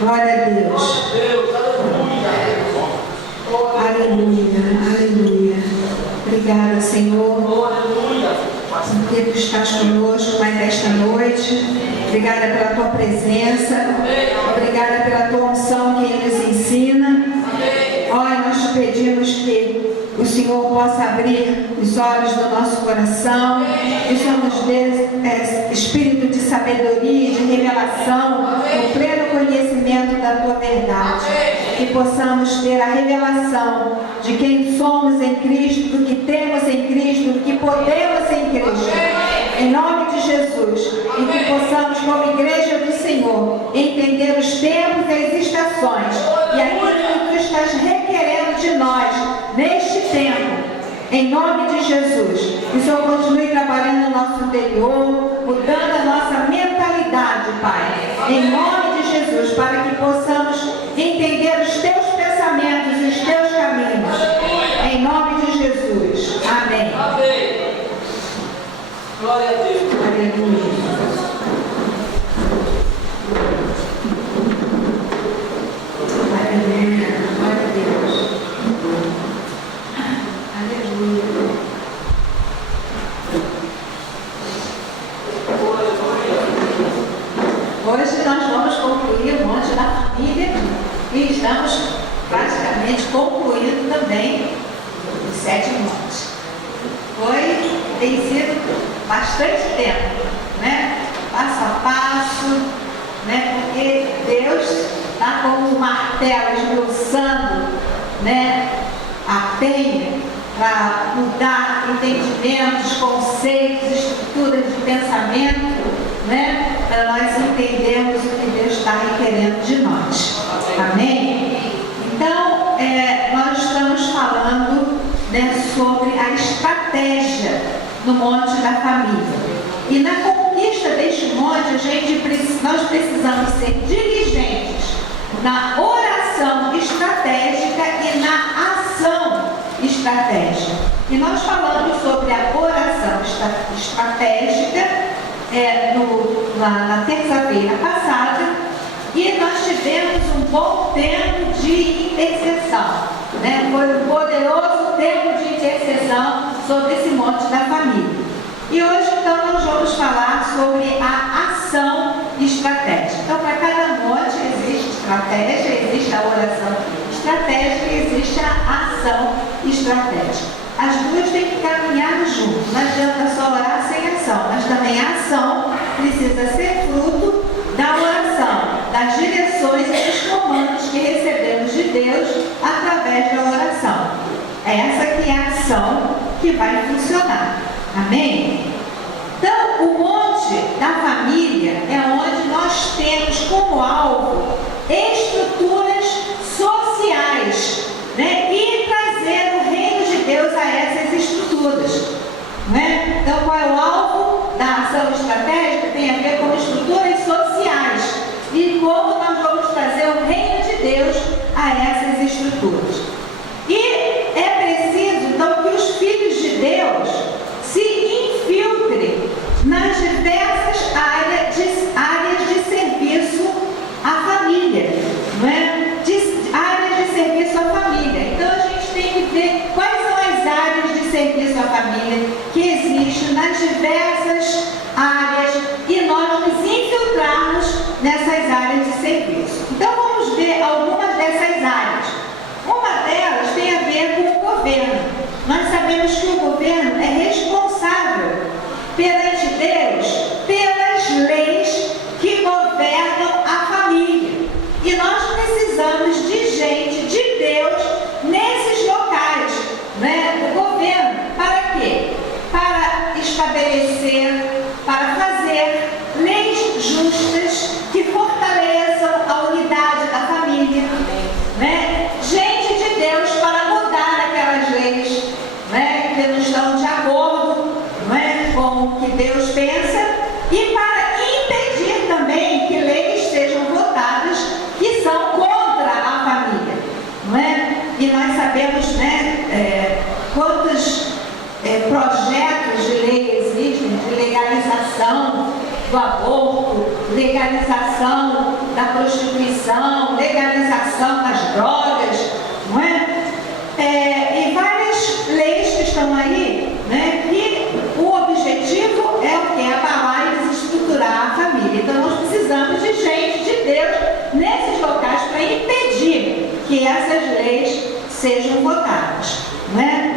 Glória a Deus. Aleluia, aleluia. Obrigada, Senhor, porque Tu estás conosco mais esta noite. Obrigada pela Tua presença. Obrigada pela Tua unção que nos ensina. Olha, nós te pedimos que o Senhor possa abrir os olhos do nosso coração, que o Senhor nos dê espírito de sabedoria e de revelação, o pleno conhecimento da Tua verdade, que possamos ter a revelação de quem somos em Cristo, do que temos em Cristo, do que podemos em Cristo, em nome de Jesus, e que possamos, como igreja do Senhor, entender os tempos e as estações e aquilo que Tu estás requerendo de nós neste tempo, em nome de Jesus. Que o Senhor continue trabalhando no nosso interior, mudando a nossa mentalidade, Pai, em nome de Jesus, para que possamos entender os Teus pensamentos e os Teus caminhos, em nome de Jesus. Amém. Amém. Glória a Deus. Aleluia. Aleluia. Glória a Deus. Aleluia. Hoje nós vamos concluir o Monte da Família e estamos praticamente concluindo também os 7 montes. Tem sido bastante tempo, né? Passo a passo, né? Porque Deus está como um martelo esmiuçando, né? A penha para mudar entendimentos, conceitos, estruturas de pensamento, né? Para nós entendermos o que Deus está requerendo de nós. Amém? Então, nós estamos falando, né, sobre a estratégia no Monte da Família. E na conquista deste monte, nós precisamos ser diligentes na oração estratégica e na ação estratégica. E nós falamos sobre a oração estratégica na terça-feira passada, e nós tivemos um bom tempo de intercessão, né? Foi um poderoso tempo de intercessão sobre esse Monte da Família. E hoje, então, nós vamos falar sobre a ação estratégica. Então, para cada monte existe estratégia, existe a oração estratégica e existe a ação estratégica. As duas têm que caminhar junto. Não adianta só orar sem ação, mas também a ação precisa ser fruto da oração, das direções e dos comandos que recebemos de Deus através da oração. Essa que é a ação que vai funcionar. Amém? Então, o Monte da Família é onde nós temos como alvo estruturas sociais, né? E trazer o reino de Deus a essas estruturas, né? Então, qual é o alvo da ação estratégica? Tem a ver com estruturas sociais e como nós vamos trazer o reino de Deus a essas estruturas. E é preciso, então, que os filhos de Deus se infiltrem nas diversas áreas de serviço à família, não é? Áreas de serviço à família. Então, a gente tem que ver quais são as áreas de serviço à família que existem nas diversas áreas e nós nos infiltrarmos nessas áreas de serviço. Então, vamos ver algumas dessas áreas. Uma delas tem a ver com o governo. Nós sabemos que o governo é responsável perante Deus pelas leis que governam a família. E nós precisamos de gente de Deus nesses locais, né, do governo. Para quê? Para estabelecer, para fazer leis justas que fortaleçam a unidade da família, né? Gente de Deus para mudar aquelas leis, né, que não estão de acordo, né, com com o que Deus pensa e para impedir também que leis sejam votadas que são contra a família, não é? E nós sabemos, né, quantos projetos de lei existem, de legalização do aborto, legalização da prostituição, legalização das drogas, não é? E várias leis que estão aí, né, e o objetivo é o que? Abalar e desestruturar a família. Então nós precisamos de gente de Deus nesses locais para impedir que essas leis sejam votadas, não é?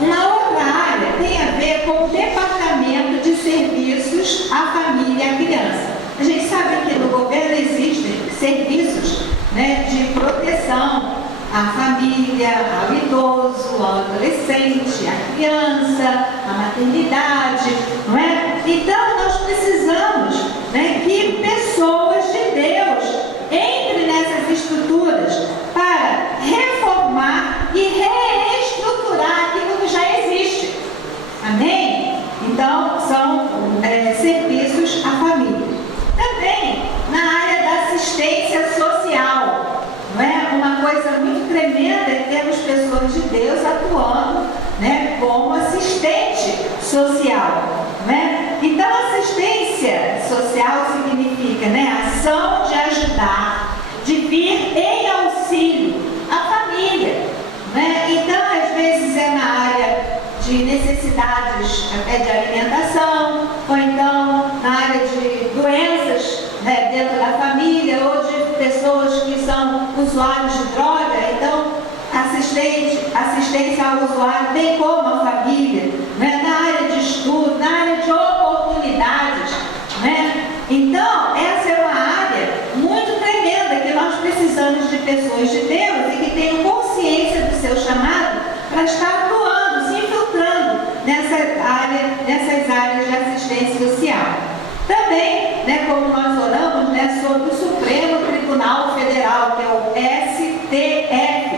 Uma outra área tem a ver com o departamento de serviços à família e à criança. A gente sabe que no governo existem serviços, né, de proteção à família, ao idoso, ao adolescente, à criança, à maternidade, não é? Então nós precisamos, né, que pessoas de Deus entrem nessas estruturas para reformar e reestruturar aquilo que já existe. Amém? Então são serviços à família. Também na área da assistência social. Não é? Uma coisa muito tremenda é termos pessoas de Deus atuando, né, como assistente social. Não é? Então, assistência social significa, né, ação de ajudar, de vir em auxílio à família. Né? Então, às vezes é na área de necessidades até de alimentação, ou então na área de doenças, né, dentro da família, ou de pessoas que são usuários de droga. Então, assistência ao usuário tem como a família, né, na área de estudo, na área de oportunidades. Né? Então, essa é uma área muito tremenda que nós precisamos de pessoas de Deus e que tenham consciência do seu chamado para estar atuando, se infiltrando nessas áreas de assistência social. Também, né, como nós oramos, né, sobre o Supremo Tribunal Federal, que é o STF.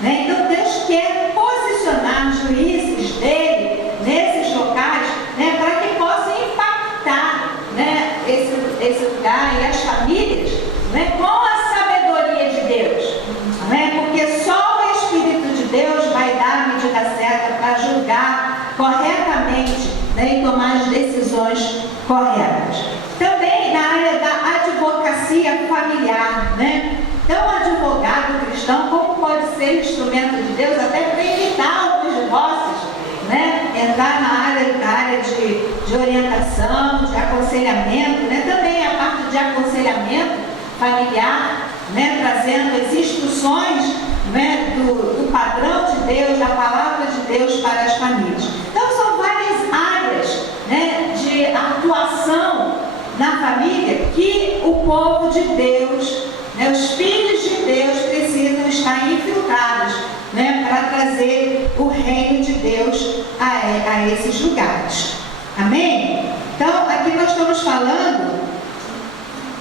Né? Então Deus quer posicionar juízes dele nesses locais, né, para que possam impactar, né, esse lugar e as famílias, né, com a sabedoria de Deus. Né? Porque só o Espírito de Deus vai dar a medida certa para julgar corretamente, né, e tomar as decisões corretas. Também na área da advocacia familiar, né? Então, o advogado cristão, como pode ser instrumento de Deus até para evitar os divórcios, né? Entrar na área de orientação, de aconselhamento, né? Também a parte de aconselhamento familiar, né? Trazendo as instruções, né, do padrão de Deus, da palavra de Deus para as famílias. Então, são várias áreas, né, de atuação na família que o povo de Deus, né, os filhos de Deus precisam estar infiltrados, né, para trazer o reino de Deus a esses lugares. Amém? Então, aqui nós estamos falando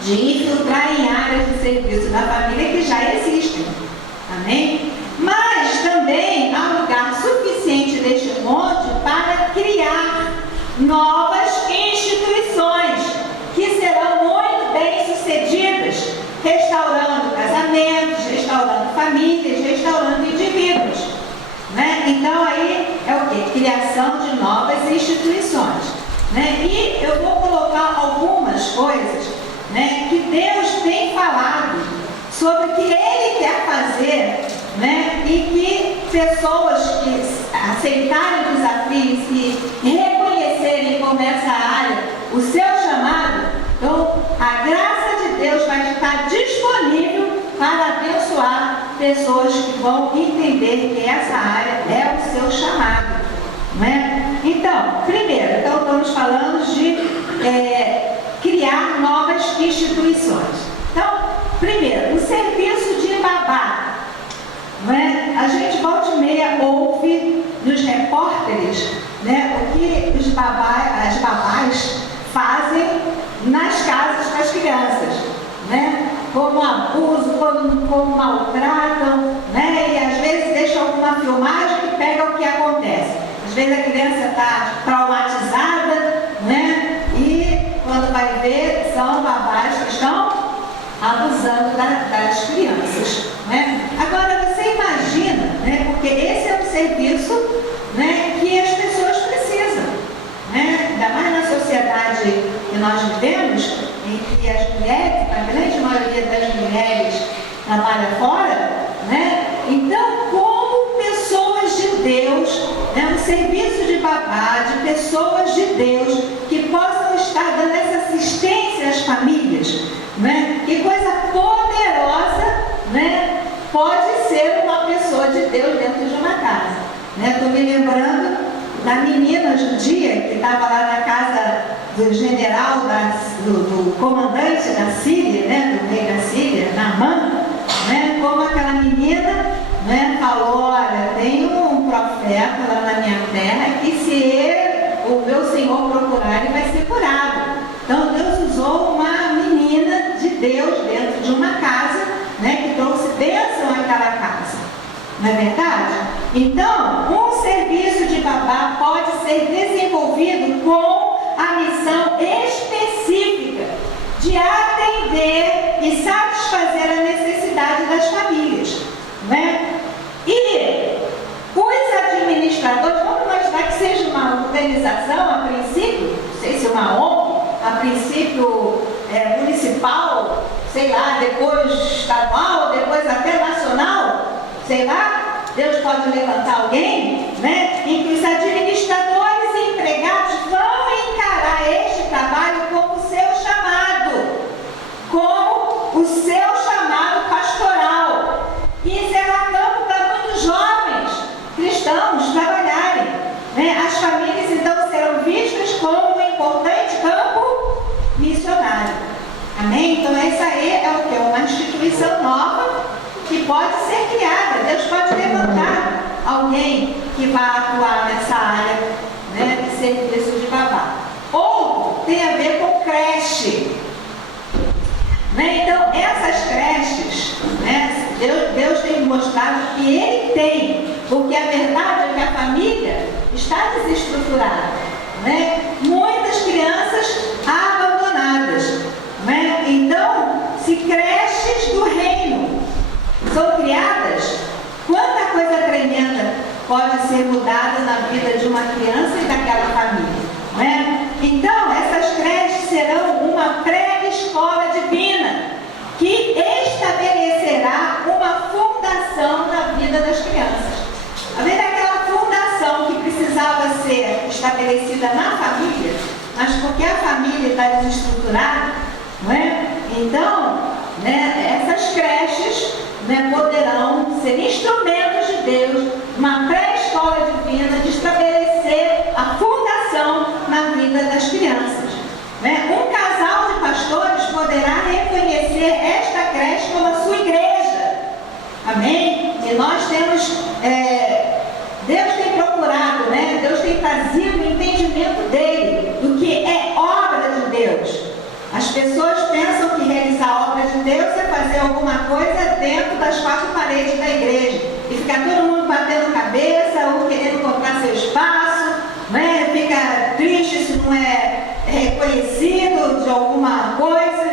de infiltrar em áreas de serviço da família que já existem. Amém? Mas também há lugar suficiente neste monte para criar novas instituições que serão muito bem sucedidas, restaurando casamentos, restaurando famílias, restaurando indivíduos. Né? Então aí é o quê? Criação de novas instituições. Né? E eu vou colocar algumas coisas, né, que Deus tem falado sobre o que Ele quer fazer, né, e que pessoas que aceitarem o desafio e reconhecerem como essa área o seu chamado, então a graça de Deus vai estar disponível para abençoar pessoas que vão entender que essa área é o seu chamado. Né? Então, primeiro, estamos falando de criar novas instituições. Então, primeiro, o serviço de babá. Né? A gente volta e meia ouve nos repórteres, né, o que as babás fazem nas casas com as crianças. Né? Como abuso, como maltratam, né? E às vezes deixam alguma filmagem que pega o que acontece. Às vezes a criança está traumatizada, abusando das crianças, né? Agora, você imagina, né, porque esse é um serviço, né, que as pessoas precisam, né? Ainda mais na sociedade que nós vivemos, em que as mulheres, a grande maioria das mulheres trabalha fora, né? Então, como pessoas de Deus, né, um serviço de babá, de pessoas de Deus, que possam estar dando essa assistência às famílias, né? Que coisa poderosa, né, pode ser uma pessoa de Deus dentro de uma casa, né? Estou me lembrando da menina judia que estava lá na casa do general, do comandante da Síria, né, do rei da Síria, Naamã, né? Como aquela menina, né, falou: olha, tem um profeta lá na minha terra que se o meu Senhor procurar, ele vai ser curado. Então Deus usou uma menina de Deus dentro de uma casa, né, que trouxe bênção àquela casa. Não é verdade? Então, um serviço de babá pode ser desenvolvido com a missão específica de atender e satisfazer a necessidade das famílias, né? E os administradores, vamos imaginar que seja uma organização, a princípio, não sei se uma ONG, a princípio municipal, sei lá, depois estadual, depois até nacional, sei lá, Deus pode levantar alguém, né, em que os administradores e empregados vão encarar este trabalho como seu chamado, como o seu chamado pastoral. E será campo para muitos jovens cristãos trabalharem, né? As famílias então serão vistas como um importante campo missionário. Amém? Então essa aí é o que? Uma instituição nova que pode ser criada. Deus pode levantar alguém que vá atuar nessa área, né, de serviço de babá. Ou tem a ver com creche, né? Então essas creches, né, Deus tem mostrado que Ele tem, porque a verdade é que a família está desestruturada, né? Muitas crianças abandonadas, né? Então, se creches do reino são criadas, quanta coisa tremenda pode ser mudada na vida de uma criança e daquela família, né? Então, essas creches serão uma pré-escola divina que estabelecerá uma fundação na vida das crianças. A ver, aquela fundação que precisava ser estabelecida na família, mas porque a família está desestruturada, não é? Então, né, essas creches, né, poderão ser instrumentos de Deus, uma pré-escola divina de estabelecer a fundação na vida das crianças, né? Um casal de pastores poderá reconhecer esta creche como a sua igreja. Amém? E nós temos, Deus tem procurado, né? Deus tem trazido o entendimento dele, do que é obra de Deus. As pessoas pensam que realizar a obra de Deus é fazer alguma coisa dentro das quatro paredes da igreja. E ficar todo mundo batendo cabeça, ou querendo comprar seu espaço, né? Fica triste se não é reconhecido de alguma coisa,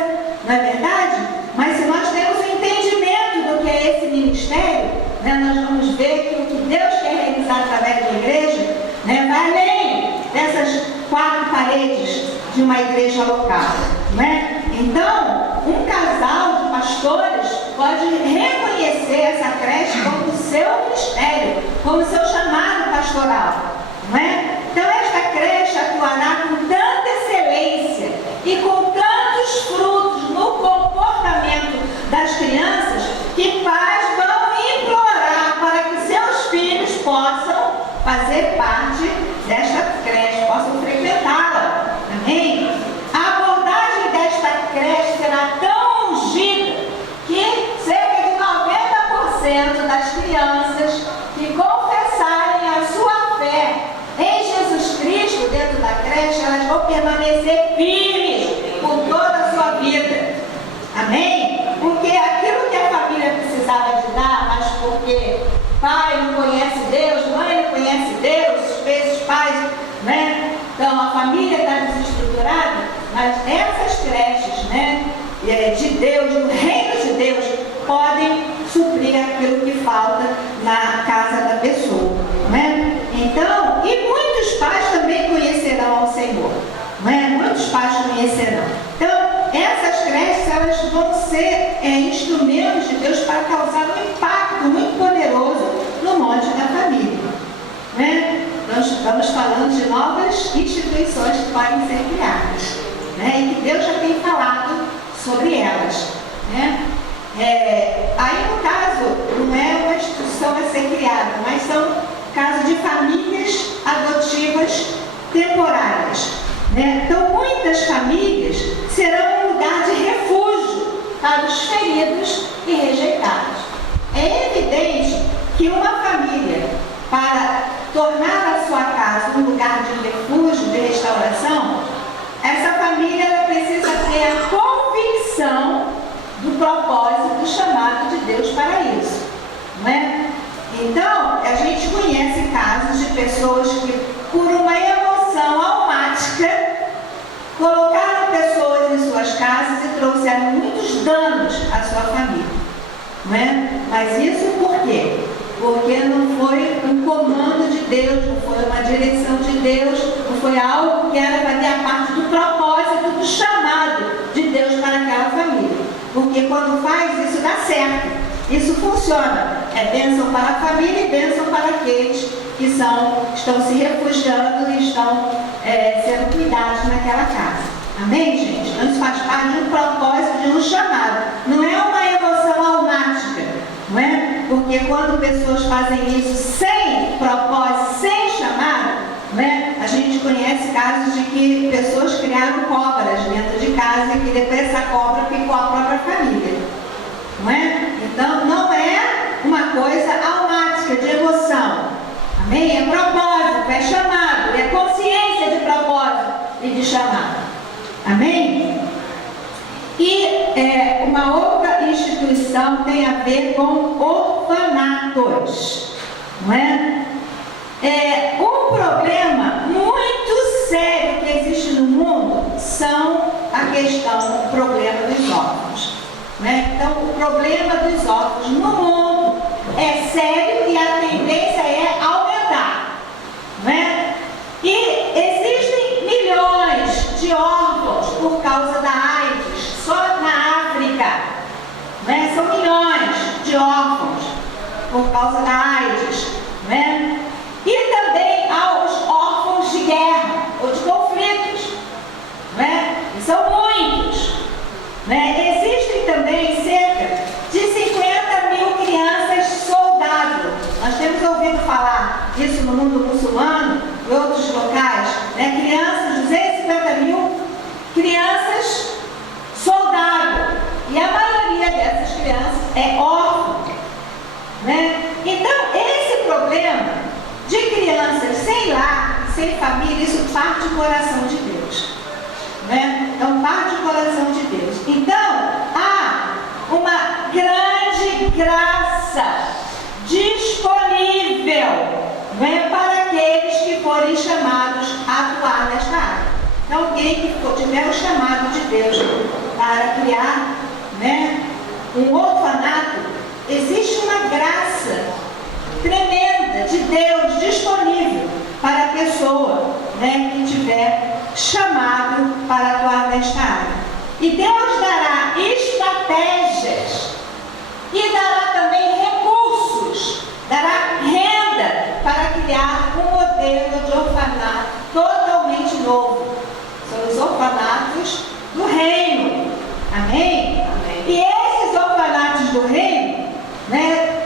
não é verdade? Mas se nós temos o entendimento do que é esse ministério, né, nós vamos ver que o que Deus quer realizar através da igreja, né, vai além dessas quatro paredes de uma igreja local, né? Então, um casal de pastores pode reconhecer essa creche como seu ministério, como seu chamado pastoral, não é? Então, esta creche atuará com tanta excelência e com tantos frutos no comportamento das crianças que pais vão implorar para que seus filhos possam fazer parte desta creche, possam frequentá-la. Amém? A abordagem desta creche será tão ungida que cerca de 90% das crianças que confessarem a sua fé em Jesus Cristo dentro da creche, elas vão permanecer firmes por toda a sua vida. Amém? Porque aquilo que a família precisava de dar, mas porque pai não conhece Deus, mãe não conhece Deus, às vezes pais, né? Então a família está desestruturada, mas essas creches, né, de Deus, no reino de Deus, podem suprir aquilo que falta na casa da pessoa, não é? Então, e muitos pais também conhecerão ao Senhor, não é? Muitos pais conhecerão. Então, essas creches, elas vão ser instrumentos de Deus para causar um impacto muito poderoso no monte da família, né? Nós estamos falando de novas instituições que podem ser criadas, né? E que Deus já tem falado sobre elas, né? Aí no caso, não é uma instituição a ser criada, mas são casos de famílias adotivas temporárias, né? Então muitas famílias serão um lugar de refúgio para os feridos e rejeitados. É evidente que uma família, para tornar a sua casa um lugar de refúgio, de restauração, essa família ela precisa ter a convicção do propósito, do chamado de Deus para isso, não é? Então, a gente conhece casos de pessoas que, por uma emoção almática, colocaram pessoas em suas casas e trouxeram muitos danos à sua família, não é? Mas isso por quê? Porque não foi um comando de Deus, não foi uma direção de Deus, não foi algo que era fazer parte do propósito, do chamado de Deus para aquela família. Porque quando faz, isso dá certo, isso funciona. É bênção para a família e bênção para aqueles que estão se refugiando e estão sendo cuidados naquela casa. Amém, gente? Então isso faz parte de um propósito, de um chamado. Não é uma emoção almática, não é? Porque quando pessoas fazem isso sem propósito, sem chamado, não é? A gente conhece casos de que pessoas criaram cobras dentro de casa e que depois essa cobra picou a própria família, não é? Então não é uma coisa almática, de emoção, amém? É propósito, é chamado, é consciência de propósito e de chamado, amém? E uma outra instituição tem a ver com orfanatos, não é? Um problema muito sério que existe no mundo são o problema dos órfãos, né? Então, o problema dos órfãos no mundo é sério e a tendência é aumentar, né? E existem milhões de órfãos por causa da AIDS, só na África, né? São milhões de órfãos por causa da AIDS, né? E também aos órfãos de guerra ou de conflitos, né? E são muitos, né? Existem também cerca de 50 mil crianças soldado. Nós temos ouvido falar isso no mundo muçulmano e outros locais, né? 250 mil crianças soldado. E a maioria dessas crianças é órfã, né? Então, esse problema de crianças sem lar, sem família, isso parte do coração de Deus, né? Então, parte do coração de Deus. Então, há uma grande graça disponível, né, para aqueles que forem chamados a atuar nesta área. Então, alguém que tiver o chamado de Deus para criar, né, um orfanato, existe uma graça tremenda de Deus disponível para a pessoa, né, que tiver chamado para atuar nesta área. E Deus dará estratégias e dará também recursos, dará renda para criar um modelo de orfanato totalmente novo. São os orfanatos do reino. Amém? Amém. E esses orfanatos do reino, né,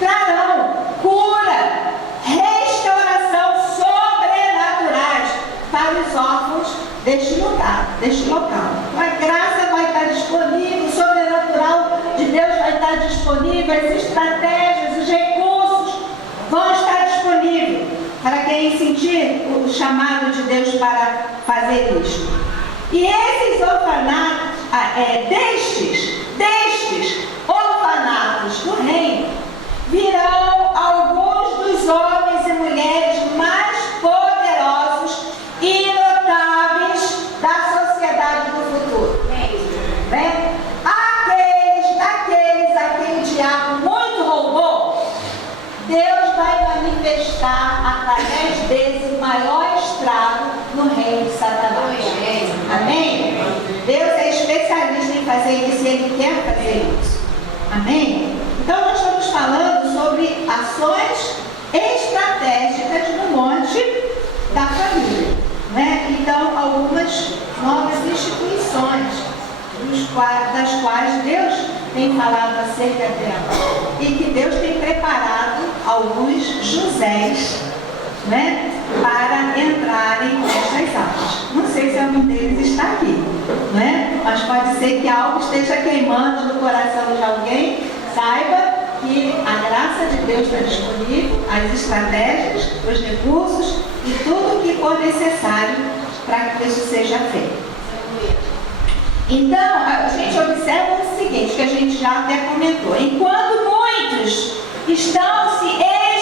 trarão cura, restauração sobrenaturais para os órfãos deste lugar, deste local. Então, a graça vai estar disponível, o sobrenatural de Deus vai estar disponível, as estratégias, os recursos vão estar disponíveis para quem sentir o chamado de Deus para fazer isso. E esses orfanatos, destes orfanatos do reino, virão alguns dos homens e mulheres mais poderosos e notáveis da sociedade do futuro, né? 10 vezes o maior estrago no reino de Satanás. Amém? Deus é especialista em fazer isso e Ele quer fazer isso. Amém? Então nós estamos falando sobre ações estratégicas no monte da família, né? Então algumas novas instituições das quais Deus tem falado acerca dela e que Deus tem preparado alguns Josés, né, para entrarem nestas áreas. Não sei se algum deles está aqui, né? Mas pode ser que algo esteja queimando no coração de alguém. Saiba que a graça de Deus está disponível, as estratégias, os recursos e tudo o que for necessário para que isso seja feito. Então, a gente observa o seguinte, que a gente já até comentou. Enquanto muitos estão se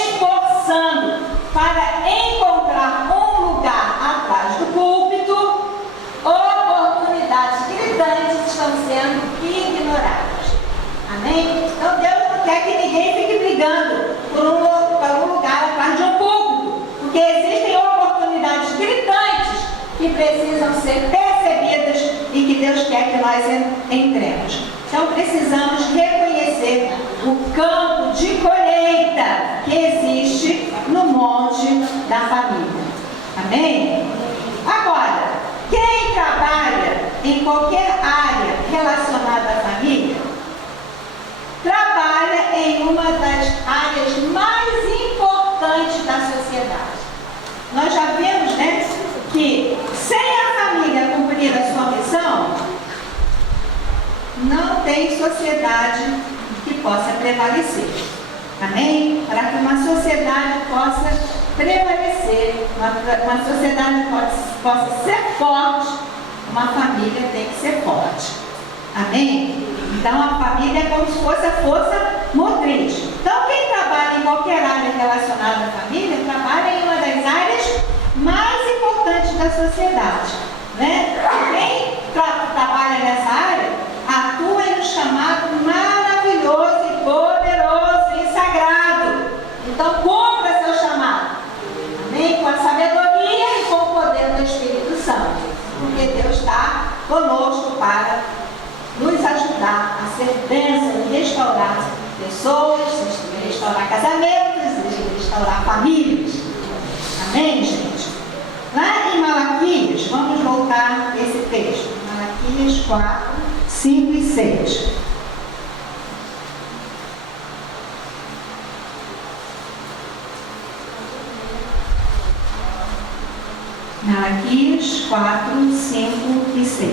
esforçando para encontrar um lugar atrás do púlpito, oportunidades gritantes estão sendo ignoradas. Amém? Então, Deus não quer que ninguém fique brigando por um lugar atrás de um púlpito, porque existem oportunidades gritantes que precisam ser percebidas e que Deus quer que nós entremos. Então precisamos reconhecer o campo de colheita que existe no monte da família. Amém? Agora, quem trabalha em qualquer área relacionada à família, trabalha em uma das áreas mais importantes da sociedade. Nós já vimos, né, que sem a família cumprir a sua missão, não tem sociedade que possa prevalecer. Amém? Para que uma sociedade possa prevalecer, uma sociedade possa ser forte, uma família tem que ser forte. Amém? Então a família é como se fosse a força motriz. Então quem trabalha em qualquer área relacionada à família, trabalha em uma das áreas mais importantes da sociedade, né? Quem trabalha nessa área atua em um chamado maravilhoso e poderoso e sagrado. Então cumpra seu chamado, amém? Com a sabedoria e com o poder do Espírito Santo, porque Deus está conosco para nos ajudar a ser bênção e restaurar pessoas, restaurar casamentos, restaurar famílias. Amém, gente? Lá em Malaquias, vamos voltar a esse texto. Malaquias 4, 5 e 6. Malaquias 4, 5 e 6.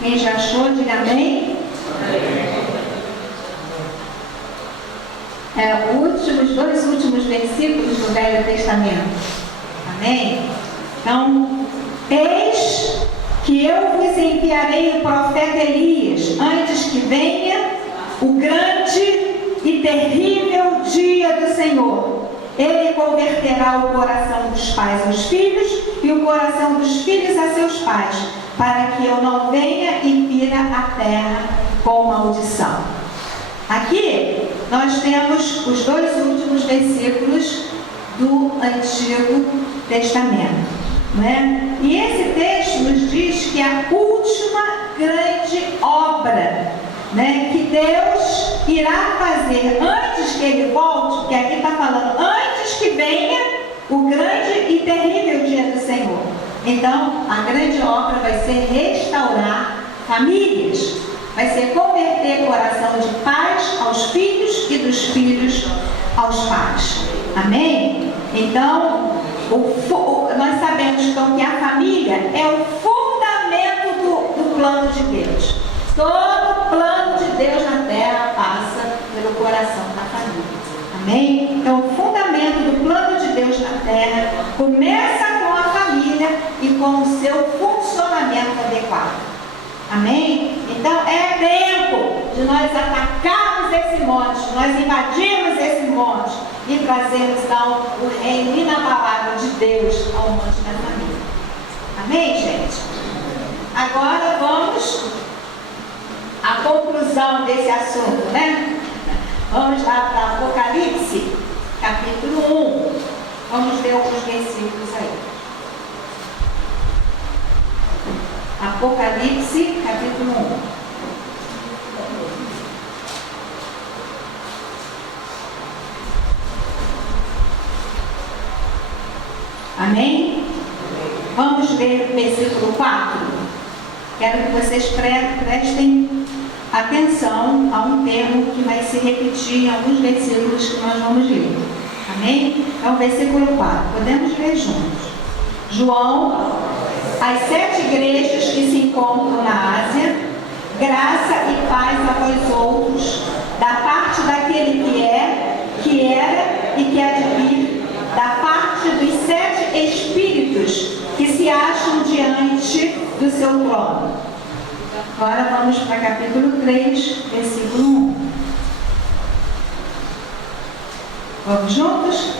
Quem já achou, diga amém. Os dois últimos versículos do Velho Testamento. Amém? Então, eis que eu vos enviarei o profeta Elias, antes que venha o grande e terrível dia do Senhor. Ele converterá o coração dos pais aos filhos e o coração dos filhos a seus pais, para que eu não venha e fira a terra com maldição. Aqui nós temos os dois últimos versículos do Antigo Testamento, né? E esse texto nos diz que a última grande obra, né, que Deus irá fazer antes que Ele volte, porque aqui está falando antes que venha o grande e terrível dia do Senhor. Então, a grande obra vai ser restaurar famílias, vai ser converter o coração de pais aos filhos e dos filhos aos pais. Amém? Então, nós sabemos então que a família é o fundamento do plano de Deus. Todo plano de Deus na terra passa pelo coração da família. Amém? Então, o fundamento do plano de Deus na terra começa com a família e com o seu funcionamento adequado. Amém? Então, é tempo de nós atacarmos esse monte, nós invadirmos esse monte e trazermos, então, o reino inabalável de Deus ao monte da família. Amém, gente? Agora vamos à conclusão desse assunto, né? Vamos lá para Apocalipse, capítulo 1. Vamos ler alguns versículos aí. Apocalipse, capítulo 1. Amém? Vamos ler o versículo 4. Quero que vocês prestem atenção a um termo que vai se repetir em alguns versículos que nós vamos ler. Amém? É o versículo 4. Podemos ler juntos. João, as 7 igrejas que se encontram na Ásia, graça e paz a vós outros, da parte daquele que é, que era e que há de vir, da parte dos 7 espíritos que se acham diante do seu trono. Agora vamos para capítulo 3, versículo 1. Vamos juntos?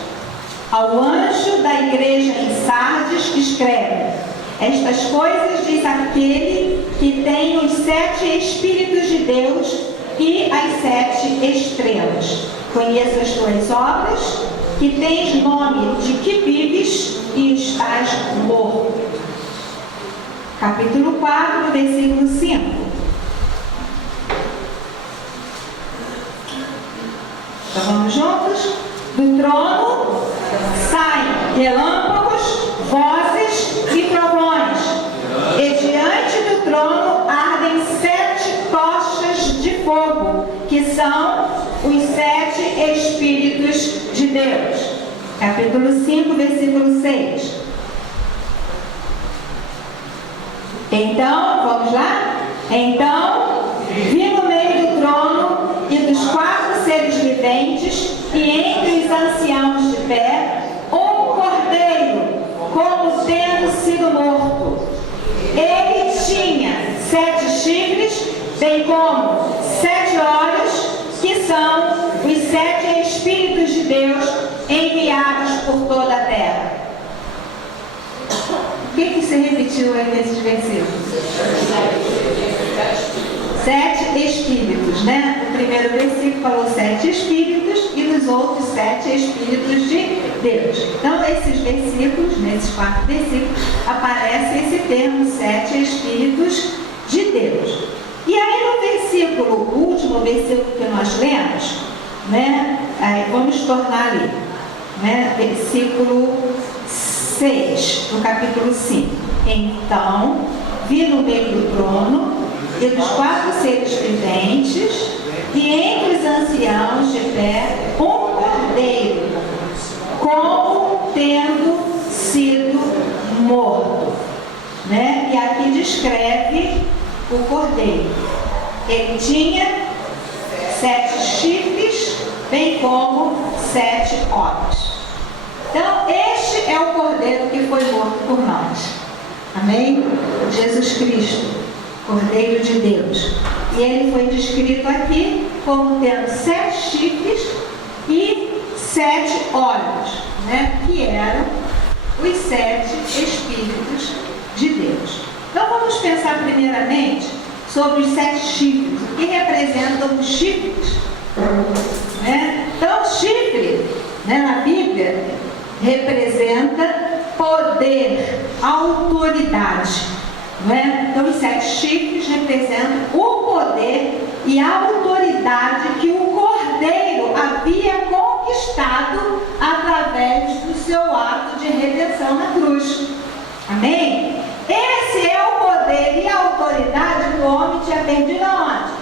Ao anjo da igreja em Sardes escreve: estas coisas diz aquele que tem os 7 espíritos de Deus e as 7 estrelas. Conheço as tuas obras, que tens nome de que vives e estás morto. Capítulo 4, versículo 5. Então vamos juntos? Do trono saem relâmpagos, vozes e trovões, e diante do trono ardem 7 tochas de fogo, que são os 7 Espíritos de Deus. Capítulo 5, versículo 6. Então, vamos lá? Então, vi no meio do trono e dos 4 seres viventes, e entre os anciãos de pé, um cordeiro, como tendo sido morto. Ele tinha 7 chifres, bem como 7 olhos, que são os 7 Espíritos de Deus enviados por toda a terra. O que se repetiu aí nesses versículos? 7 espíritos, né? O primeiro versículo falou 7 espíritos e nos outros 7 espíritos de Deus. Então, esses versículos, nesses 4 versículos, aparece esse termo 7 espíritos de Deus. E aí no versículo, o último versículo que nós lemos, né? Aí vamos tornar ali, né? Versículo 6, no capítulo 5. Então, vi no meio do trono e dos 4 seres viventes, e entre os anciãos de pé, um cordeiro, como tendo sido morto. Né? E aqui descreve o cordeiro. Ele tinha 7 chifres, bem como 7 olhos. Então, este é o cordeiro que foi morto por nós. Amém? Jesus Cristo, Cordeiro de Deus. E ele foi descrito aqui como tendo 7 chifres e 7 olhos, né? Que eram os 7 Espíritos de Deus. Então vamos pensar primeiramente sobre os 7 chifres. O que representam os chifres? Né? Então, chifre, né, na Bíblia, representa poder, autoridade. Não é? Então, os 7 chifres representam o poder e a autoridade que o Cordeiro havia conquistado através do seu ato de redenção na cruz. Amém? Esse é o poder e a autoridade que o homem tinha perdido aonde?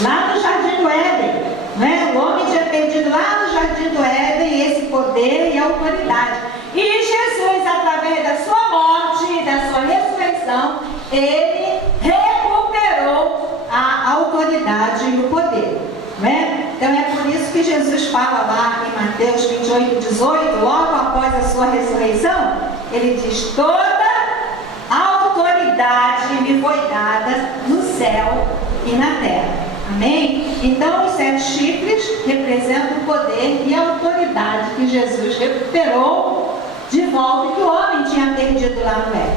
Lá no Jardim do Éden. Né? O homem tinha perdido lá no Jardim do Éden esse poder e autoridade. E Jesus, através da sua morte e da sua ressurreição, ele recuperou a autoridade e o poder. Né? Então é por isso que Jesus fala lá em Mateus 28, 18, logo após a sua ressurreição, ele diz: toda a autoridade me foi dada no céu e na terra. Amém? Então os 7 chifres representam o poder e a autoridade que Jesus recuperou de volta, que o homem tinha perdido lá no Éden.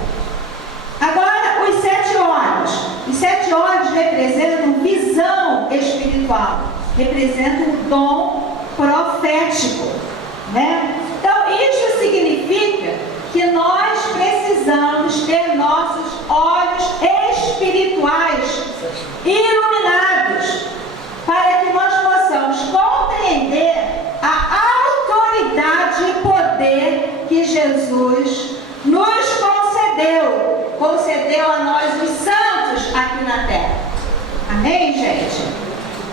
Agora, os 7 olhos. Os 7 olhos representam visão espiritual, representam o dom profético, né? Então, isso significa que nós precisamos ter nossos olhos espirituais iluminados, para que nós possamos compreender a autoridade e poder que Jesus nos concedeu a nós, os santos, aqui na terra. Amém, gente?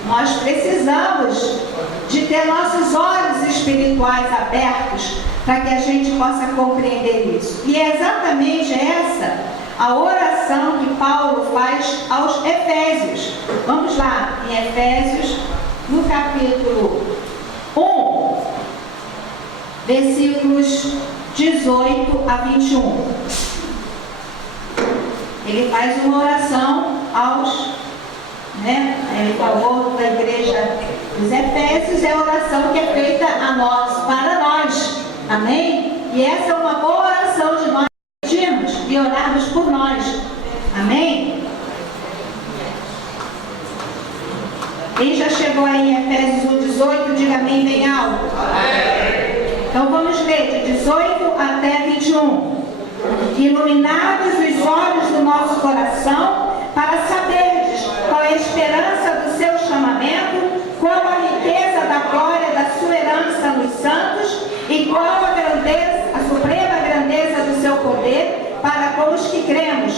Nós precisamos de ter nossos olhos espirituais abertos para que a gente possa compreender isso. E é exatamente essa a oração que Paulo faz aos Efésios. Vamos lá, em Efésios, no capítulo 1, versículos 18 a 21. Ele faz uma oração aos, ele falou da igreja dos Efésios, é a oração que é feita a nós, para nós. Amém? E essa é uma boa oração de nós pedirmos e orarmos por nós. Amém? Quem já chegou aí em Efésios 1:18, diga amém bem alto. Então vamos ler de 18 até 21. Iluminados os olhos do nosso coração, para saberdes qual é a esperança do seu chamamento, qual a riqueza da glória da sua herança nos santos, e qual a grandeza, a suprema grandeza do seu poder para com os que cremos,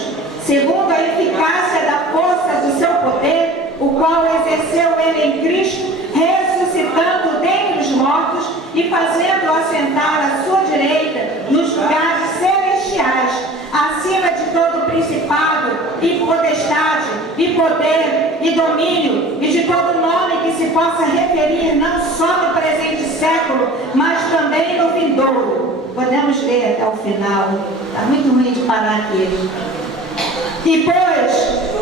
segundo a eficácia da força do seu poder, o qual exerceu ele em Cristo, ressuscitando dentre os mortos e fazendo-o assentar à sua direita nos lugares celestiais, acima de todo principado e potestade e poder e domínio e de todo nome que se possa referir não só no presente século, mas também no vindouro. Podemos ler até o final. Está muito ruim de parar aqui. E pôs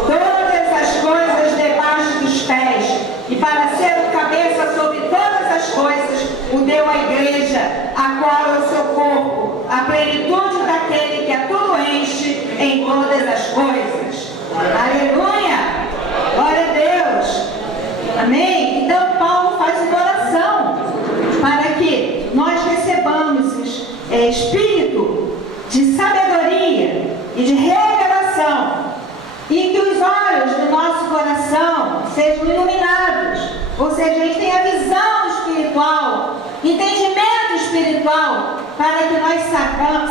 todas as coisas debaixo dos pés, e para ser o cabeça sobre todas as coisas, o deu à igreja, a qual é o seu corpo, a plenitude daquele que a tudo enche em todas as coisas. Aleluia! Glória a Deus! Amém? Então Paulo faz uma oração para que nós recebamos espírito de sabedoria e de revelação, e que os olhos do nosso coração sejam iluminados, ou seja, a gente tenha visão espiritual, entendimento espiritual, para que nós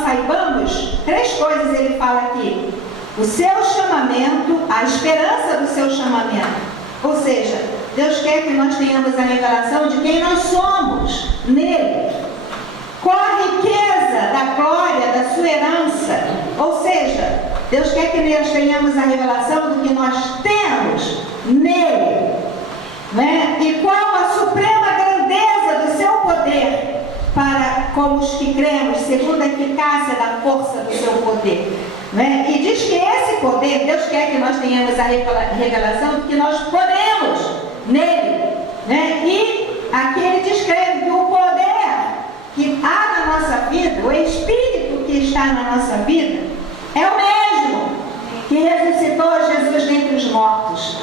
saibamos 3 coisas. Ele fala aqui: o seu chamamento, a esperança do seu chamamento, ou seja, Deus quer que nós tenhamos a revelação de quem nós somos nele. Qual a riqueza da glória da sua herança? Ou seja, Deus quer que nós tenhamos a revelação do que nós temos nele, né? E qual a suprema grandeza do seu poder para com os que cremos, segundo a eficácia da força do seu poder, né? E diz que esse poder, Deus quer que nós tenhamos a revelação do que nós podemos nele, né? E aqui ele descreve que o poder que há na nossa vida, o Espírito que está na nossa vida, é o mesmo que ressuscitou Jesus dentre os mortos.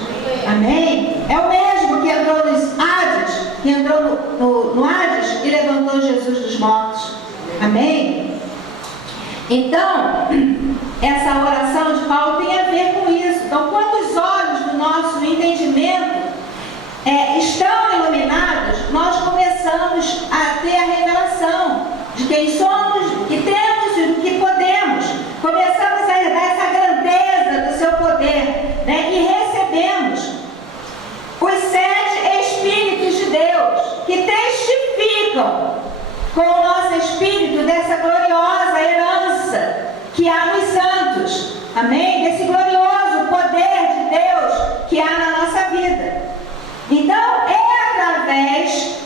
Amém? É o mesmo que entrou nos Hades, que entrou no Hades e levantou Jesus dos mortos. Amém? Então, essa oração de Paulo tem a ver com isso. Então, quando os olhos do nosso entendimento estão iluminados, nós começamos a ter a revelação de quem somos, do que temos e do que podemos. Começamos a herdar essa grandeza do seu poder, né? E recebemos os 7 Espíritos de Deus, que testificam com o nosso espírito dessa gloriosa herança que há nos santos. Amém? Desse glorioso poder de Deus que há na nossa vida. Então, é através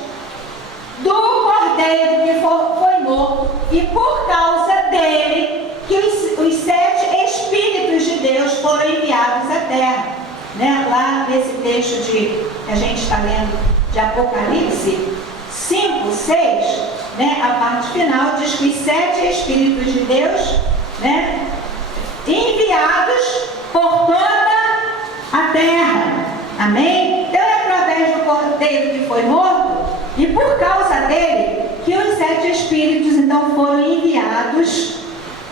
do Cordeiro que foi morto e por causa dele que os 7 Espíritos de Deus foram enviados à terra. Né? Lá nesse texto que a gente está lendo de Apocalipse 5, 6, né? A parte final diz que os 7 Espíritos de Deus, né? Enviados por toda a terra. Amém? Então é através do cordeiro que foi morto, e por causa dele, que os 7 espíritos então foram enviados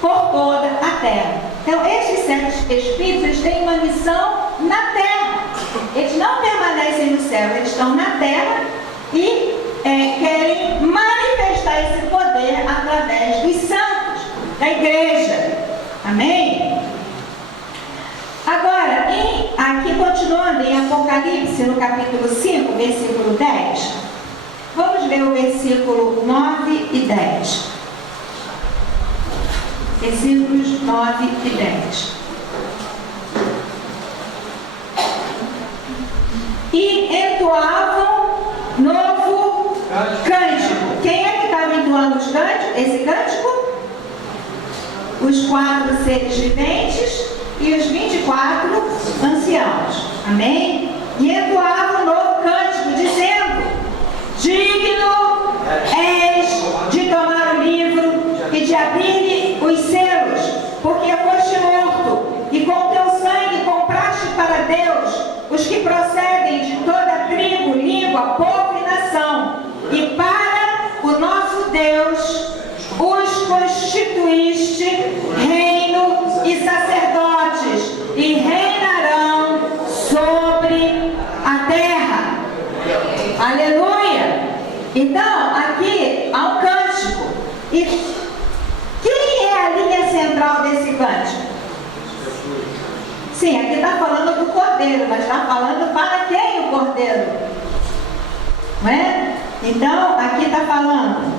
por toda a terra. Então esses 7 espíritos, eles têm uma missão na terra. Eles não permanecem no céu, eles estão na terra e querem manifestar esse poder através dos santos, da igreja. Amém? Agora, aqui continuando em Apocalipse, no capítulo 5, versículo 10, vamos ver o versículo 9 e 10. Versículos 9 e 10. E entoavam novo cântico. Quem é que estava entoando esse cântico? Os 4 seres viventes e os 24 anciãos. Amém? E entoavam um novo cântico, dizendo: digno és de tomar o livro e de abrir os selos, porque foste morto, e com teu sangue compraste para Deus os que procedem de toda tribo, língua, povo e nação, e para o nosso Deus os constituíste reino e sacerdotes, e reinarão sobre a terra. Aleluia! Então, aqui há um cântico. E quem é a linha central desse cântico? Sim, aqui está falando do cordeiro, mas está falando para quem o cordeiro? Não é? Então, aqui está falando,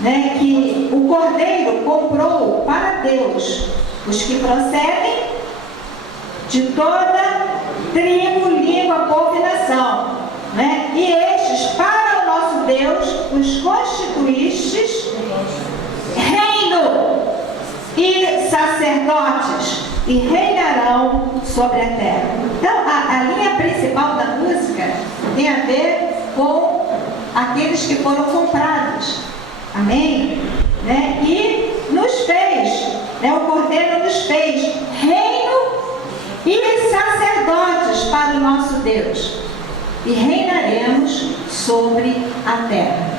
né, que o cordeiro comprou para Deus os que procedem de toda tribo, língua, povo e nação, né? E estes, para o nosso Deus, os constituístes reino e sacerdotes, e reinarão sobre a terra. Então, a linha principal da música tem a ver com aqueles que foram comprados. Amém? Né? E nos fez, né? O Cordeiro nos fez reino e sacerdotes para o nosso Deus, e reinaremos sobre a terra.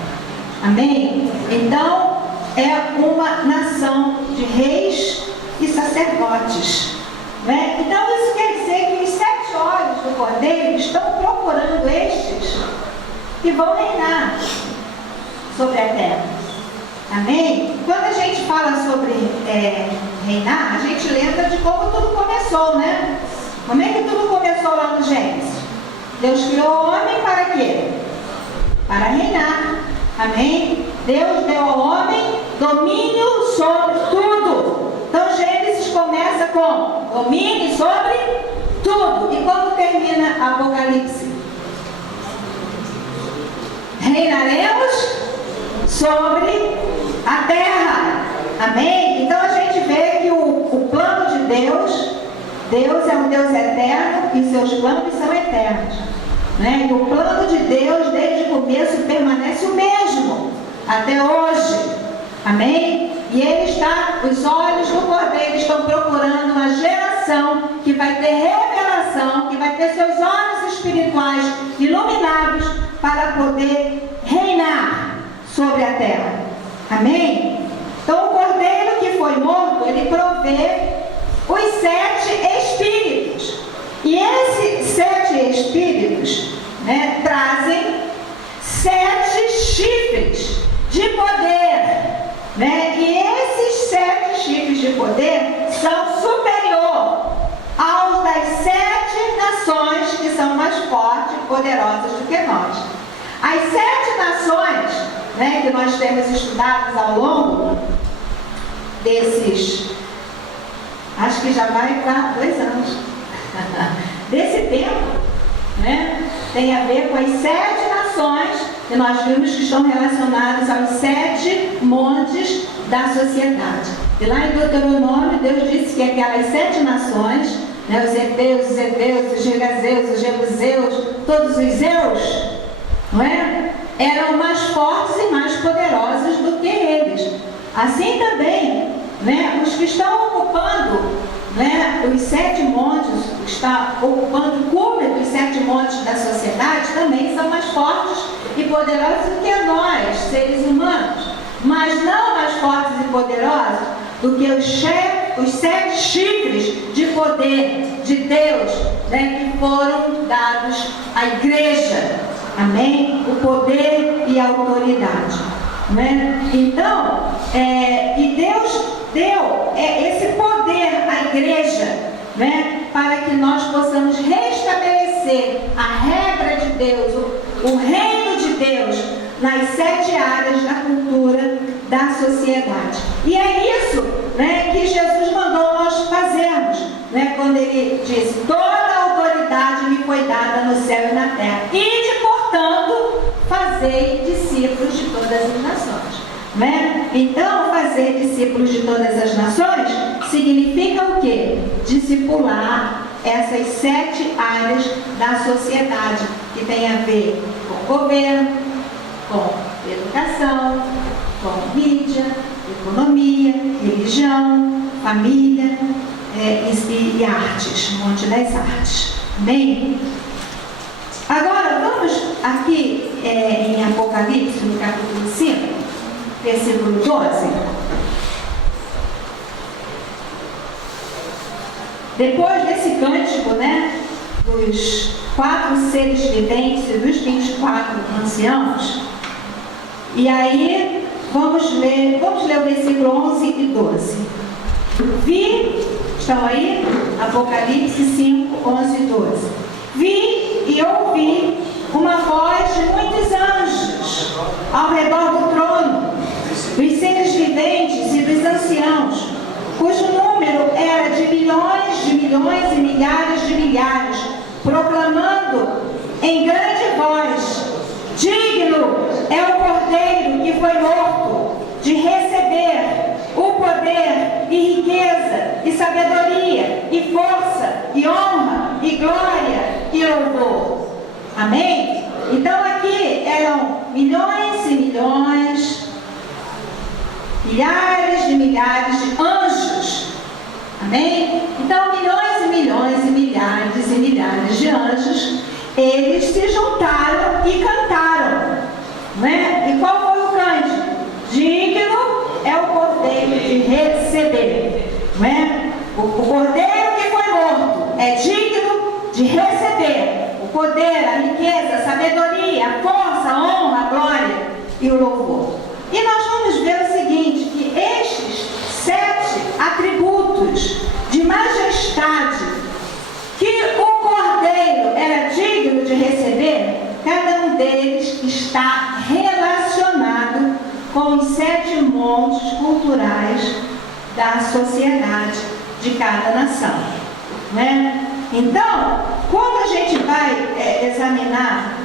Amém? Então, é uma nação de reis e sacerdotes. Né? Então, isso quer dizer que os 7 olhos do Cordeiro estão procurando estes que vão reinar sobre a terra. Amém? Quando a gente fala sobre reinar, a gente lembra de como tudo começou, né? Como é que tudo começou lá no Gênesis? Deus criou o homem para quê? Para reinar. Amém? Deus deu ao homem domínio sobre tudo. Então Gênesis começa com domínio sobre tudo. E quando termina Apocalipse? Reinaremos sobre a terra. Amém? Então a gente vê que o plano de Deus é um Deus eterno e seus planos são eternos. Né? E o plano de Deus desde o começo permanece o mesmo até hoje. Amém? E ele está, os olhos do Cordeiro estão procurando uma geração que vai ter revelação, que vai ter seus olhos espirituais iluminados para poder reinar sobre a terra. Amém? Então o Cordeiro que foi morto, ele provê os 7 espíritos. E esses 7 espíritos, né, trazem 7 chifres de poder. Né? E esses 7 chifres de poder são superior aos das 7 nações que são mais fortes e poderosas do que nós. As 7 nações, né, que nós temos estudado ao longo desses, acho que já vai para 2 anos, desse tempo, né, tem a ver com as 7 nações que nós vimos que estão relacionadas aos 7 montes da sociedade. E lá em Deuteronômio, Deus disse que aquelas 7 nações, né, os heteus, os heveus, os girgazeus, os jebuseus, todos os zeus, não é? Eram mais fortes e mais poderosos do que eles. Assim também, né, os que estão ocupando, né, os 7 montes, está ocupando o cume dos 7 montes da sociedade, também são mais fortes e poderosos do que nós, seres humanos, mas não mais fortes e poderosos do que os 7 chifres de poder de Deus, né, que foram dados à igreja, amém? O poder e a autoridade, né? Então, e Deus deu esse poder à igreja, né, para que nós possamos restabelecer a regra de Deus, o reino de Deus nas 7 áreas da cultura da sociedade. E é isso, né, que Jesus mandou nós fazermos, né, quando ele disse: toda a autoridade me foi dada no céu e na terra. Ide, portanto, fazei discípulos de todas as nações. Né? Então, fazer discípulos de todas as nações significa o quê? Discipular essas 7 áreas da sociedade, que tem a ver com governo, com educação, com mídia, economia, religião, família e artes, um monte das artes. Bem, agora vamos aqui em Apocalipse, no capítulo 5, versículo 12. Depois desse cântico, né, dos 4 seres viventes e dos 24 anciãos, e aí vamos ler o versículo 11 e 12. Vi, estão aí? Apocalipse 5, 11 e 12. Vi e ouvi uma voz de muitos anjos ao redor do trono, dos seres viventes e dos anciãos, cujo número era de milhões e milhares de milhares, proclamando em grande voz: digno é o Cordeiro que foi morto de receber o poder e riqueza e sabedoria e força e honra e glória e louvor. Amém? Então aqui eram milhões e milhões, milhares de milhares de anjos. Amém? Então, milhões e milhões e milhares de anjos, eles se juntaram e cantaram, né? E qual foi o cântico? Digno é o Cordeiro de receber, né? O Cordeiro que foi morto é digno de receber o poder, a riqueza, a sabedoria, a força, a honra, a glória e o louvor. E nós vamos ver o seguinte, que estes 7 atributos de majestade que o Cordeiro era digno de receber, cada um deles está relacionado com os 7 montes culturais da sociedade de cada nação, né? Então, quando a gente vai examinar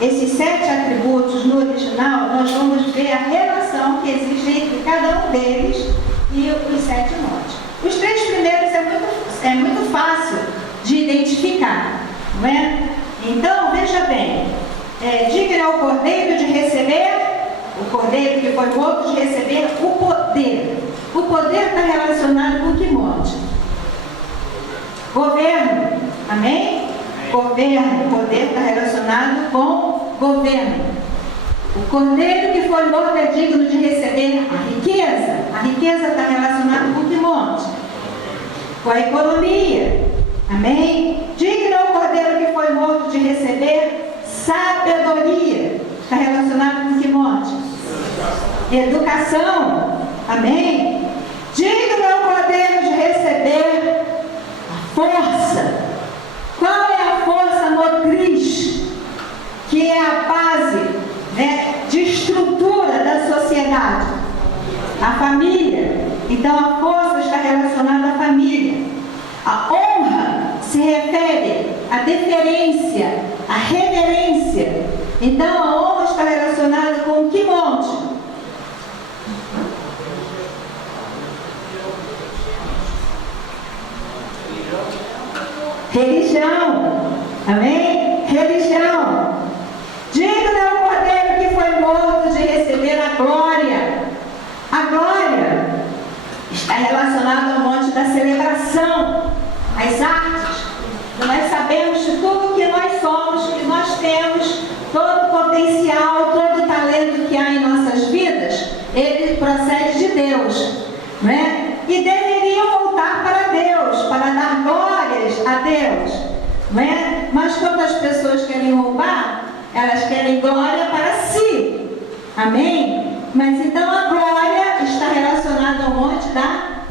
esses 7 atributos no original, nós vamos ver a relação que existe entre cada um deles e os 7 montes. Os 3 primeiros é muito fácil de identificar, não é? Então, veja bem, digno é o Cordeiro de receber, o Cordeiro que foi morto de receber o poder. O poder está relacionado com que monte? Governo, amém? Governo, o poder está relacionado com governo. O Cordeiro que foi morto é digno de receber a riqueza. A riqueza está relacionada com que monte? Com a economia. Amém? Digno é o Cordeiro que foi morto de receber sabedoria. Está relacionado com que monte? Educação. Amém? Digno é o Cordeiro de receber a força. Qual é a força motriz? Que é a base, né, de estrutura da sociedade? A família. Então a força está relacionada à família. A honra se refere à deferência, à reverência. Então a honra está relacionada com que monte? Religião. Amém? Religião. Digno é o Cordeiro que foi morto de receber a glória. A glória está relacionada ao monte da celebração. não é? Mas quando as pessoas querem roubar, elas querem glória para si. Amém? Mas então a glória está relacionada ao monte da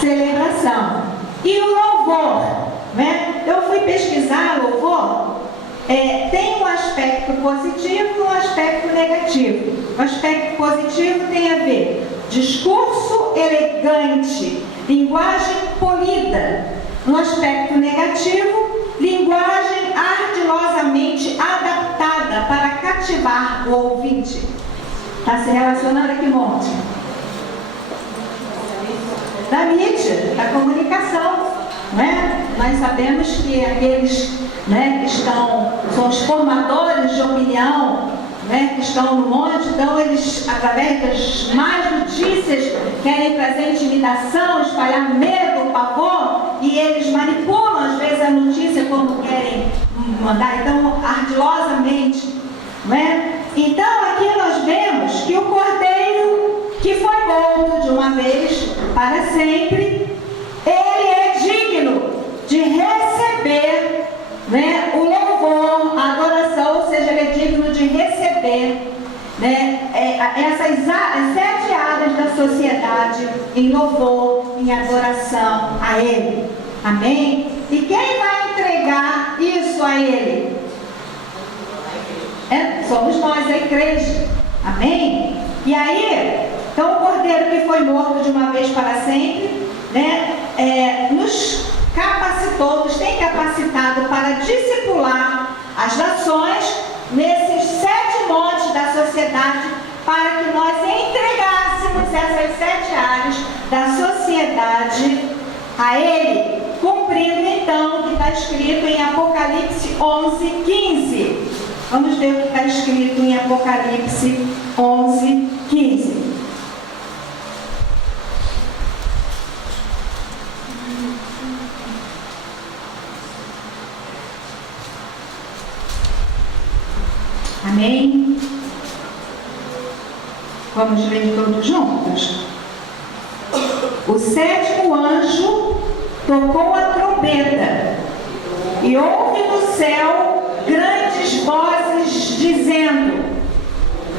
celebração. E o louvor, né? Eu fui pesquisar louvor, tem um aspecto positivo e um aspecto negativo. O aspecto positivo tem a ver discurso elegante, linguagem polida. No aspecto negativo, linguagem ardilosamente adaptada para cativar o ouvinte. Está se relacionando a que monte? Da mídia, da comunicação, né? Nós sabemos que aqueles, né, que são os formadores de opinião, né, que estão no monte, então eles, através das más notícias, querem trazer intimidação, espalhar medo, pavor, e eles manipulam às vezes a notícia como querem mandar, então ardilosamente, né? Então aqui nós vemos que o cordeiro que foi morto de uma vez para sempre, ele é digno de receber, né, o louvor, a adoração, ou seja, ele é digno de receber, né, essas 7 áreas da sociedade em louvor, em adoração a ele. Amém? E quem vai entregar isso a ele? Somos nós, a igreja. Amém? E aí, então o cordeiro que foi morto de uma vez para sempre, né, nos capacitou, nos tem capacitado para discipular as nações nesses 7 montes da sociedade, para que nós entregássemos essas 7 áreas da sociedade a ele, cumprindo então o que está escrito em Apocalipse 11:15. Vamos ver o que está escrito em Apocalipse 11:15. Amém? Vamos ler todos juntos? O 7º anjo tocou a trombeta e houve no céu grandes vozes dizendo: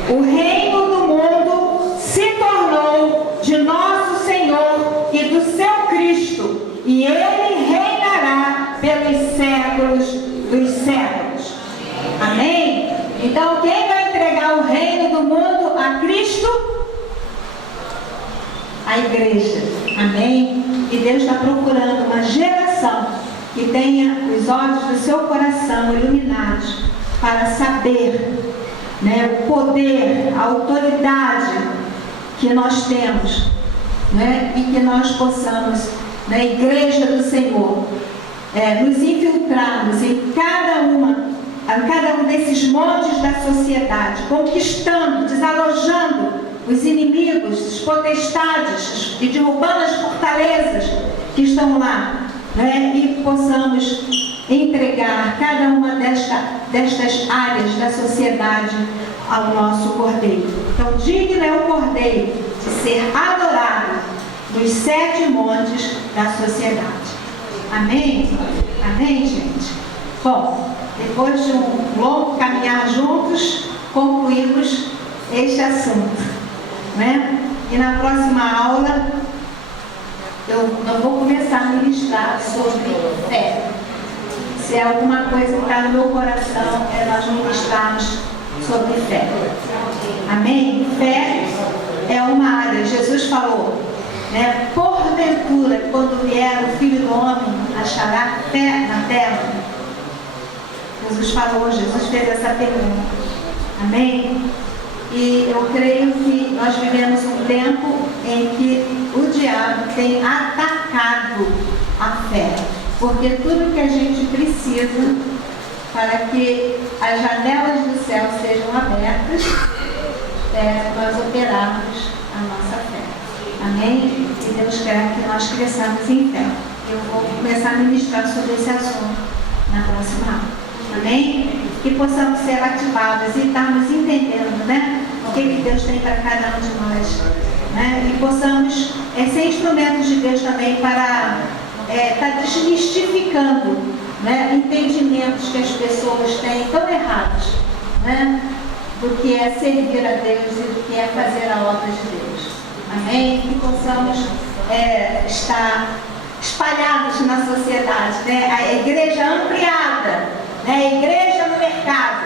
o reino do mundo se tornou de nosso Senhor e do seu Cristo, e ele reinará pelos séculos dos séculos. Amém? Então, quem vai entregar o reino do mundo a Cristo? A igreja. Amém? E Deus está procurando uma geração que tenha os olhos do seu coração iluminados para saber, né, o poder, a autoridade que nós temos, né, e que nós possamos, na igreja do Senhor, nos infiltrarmos em cada um desses montes da sociedade, conquistando, desalojando os inimigos, as potestades e derrubando as fortalezas que estão lá, né? E possamos entregar cada uma destas áreas da sociedade ao nosso Cordeiro. Então, digno é o Cordeiro de ser adorado nos 7 montes da sociedade. Amém? Amém, gente? Bom, depois de um longo caminhar juntos, concluímos este assunto, né? E na próxima aula eu não vou começar a ministrar sobre fé. Se é alguma coisa que está no meu coração, nós ministrarmos sobre fé. Amém? Fé é uma área. Jesus falou, né? Porventura, quando vier o Filho do Homem, achará fé na terra? Jesus falou, Jesus fez essa pergunta. Amém? E eu creio que nós vivemos um tempo em que o diabo tem atacado a fé. Porque tudo que a gente precisa para que as janelas do céu sejam abertas é nós operarmos a nossa fé. Amém? E Deus quer que nós cresçamos em fé. Eu vou começar a ministrar sobre esse assunto na próxima aula. Amém? Que possamos ser ativados e estarmos entendendo, né? O que Deus tem para cada um de nós, né? E possamos ser instrumentos de Deus também para estar desmistificando, né, entendimentos que as pessoas têm tão errados, né, do que é servir a Deus e do que é fazer a obra de Deus. Amém? Que possamos estar espalhados na sociedade, né? A igreja ampliada, né? A igreja no mercado,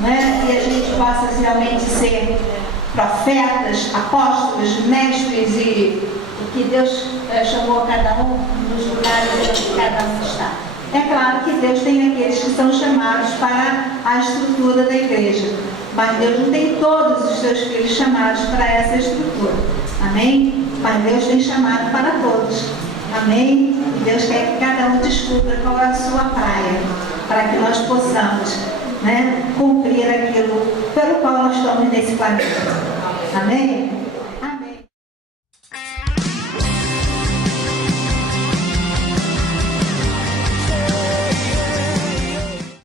né? E a gente possa realmente ser profetas, apóstolos, mestres e o que Deus chamou cada um nos lugares onde cada um está. É claro que Deus tem aqueles que são chamados para a estrutura da igreja, mas Deus não tem todos os seus filhos chamados para essa estrutura. Amém? Mas Deus tem chamado para todos. Amém? E Deus quer que cada um descubra qual é a sua praia, para que nós possamos, né, cumprir aquilo pelo qual nós estamos nesse planeta. Amém?